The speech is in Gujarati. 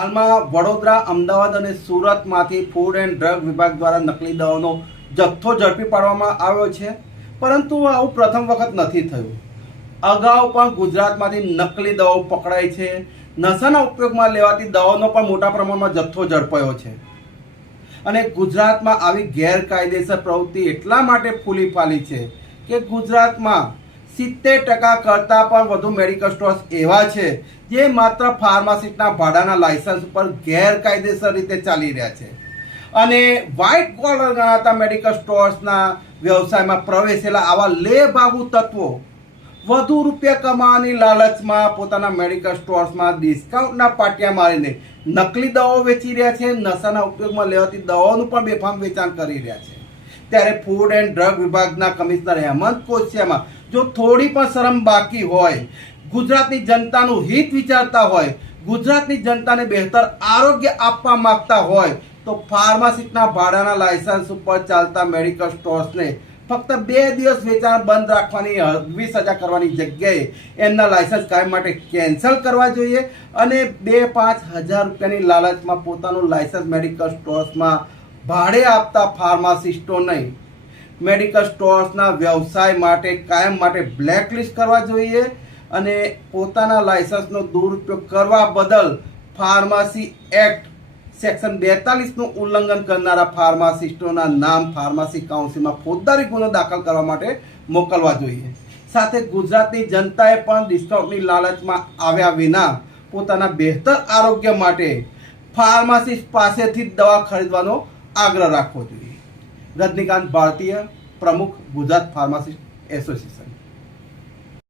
હાલમાં વડોદરા, અમદાવાદ અને સુરતમાંથી ફૂડ એન્ડ ડ્રગ વિભાગ દ્વારા નકલી દવાનો જથ્થો ઝડપી પાડવામાં આવ્યો છે, પરંતુ આવું પ્રથમ વખત નથી થયું. અગાઉ પણ ગુજરાતમાંથી નકલી દવાઓ પકડાઈ છે. નશાના ઉપયોગમાં લેવાતી દવાનો પણ મોટા પ્રમાણમાં જથ્થો ઝડપાયો છે. અને ગુજરાતમાં આવી ગેરકાયદેસર પ્રવૃત્તિ એટલા માટે ફૂલી ફાલી છે કે ગુજરાતમાં સિત્તેર ટકા કરતાં પણ વધુ મેડિકલ સ્ટોર્સ એવા છે જે માત્ર ફાર્માસિસ્ટના ભાડાના લાયસન્સ ઉપર ગેરકાયદેસર રીતે ચાલી રહ્યા છે. અને વ્હાઇટ કોલર ગણાતા મેડિકલ સ્ટોર્સના વ્યવસાયમાં પ્રવેશેલા આવા લેભાગુ તત્વો વધુ રૂપિયા કમાવાની લાલચમાં પોતાના મેડિકલ સ્ટોર્સમાં ડિસ્કાઉન્ટના પાટિયા મારીને નકલી દવાઓ વેચી રહ્યા છે, નશાના ઉપયોગમાં લેવાતી દવાઓનું પણ બેફામ વેચાણ કરી રહ્યા છે. ત્યારે ફૂડ એન્ડ ડ્રગ વિભાગના કમિશનર હેમંત કોશિયામાં જો થોડી પણ શરમ બાકી હોય, ગુજરાતની જનતાનું હિત વિચારતા હોય, ગુજરાતની જનતાને બહેતર આરોગ્ય આપવા માંગતા હોય, તો ફાર્માસિસ્ટના ભાડાના લાયસન્સ ઉપર ચાલતા મેડિકલ સ્ટોર્સને ફક્ત બે દિવસ વેચાણ બંધ રાખવાની વીસ હજાર કરવાની જગ્યાએ એમના લાયસન્સ કાયમ માટે કેન્સલ કરવા જોઈએ અને બે પાંચ હજાર રૂપિયાની લાલચમાં પોતાનું લાયસન્સ મેડિકલ સ્ટોર્સમાં ભાડે આપતા ફાર્માસિસ્ટો નહીં મેડિકલ સ્ટોર્સના વ્યવસાય માટે, કાયમ માટે બ્લેકલિસ્ટ કરવા જોઈએ અને પોતાના લાયસન્સનો દુરુપયોગ કરવા બદલ ફાર્મસી એક્ટ સેક્શન બેતાલીસનું ઉલ્લંઘન કરનારા ફાર્માસિસ્ટોના નામ ફાર્મસી કાઉન્સિલમાં ફોજદારી ગુનો દાખલ કરવા માટે મોકલવા જોઈએ. સાથે ગુજરાતની જનતાએ પણ ડિસ્કાઉન્ટની લાલચમાં આવ્યા વિના પોતાના બહેતર આરોગ્ય માટે ફાર્માસિસ્ટ પાસેથી જ દવા ખરીદવાનો આગ્રહ રાખવો જોઈએ. રજનીકાંત ભારતીય પ્રમુખ ગુજરાત ફાર્માસિસ્ટ એસોસિએશન.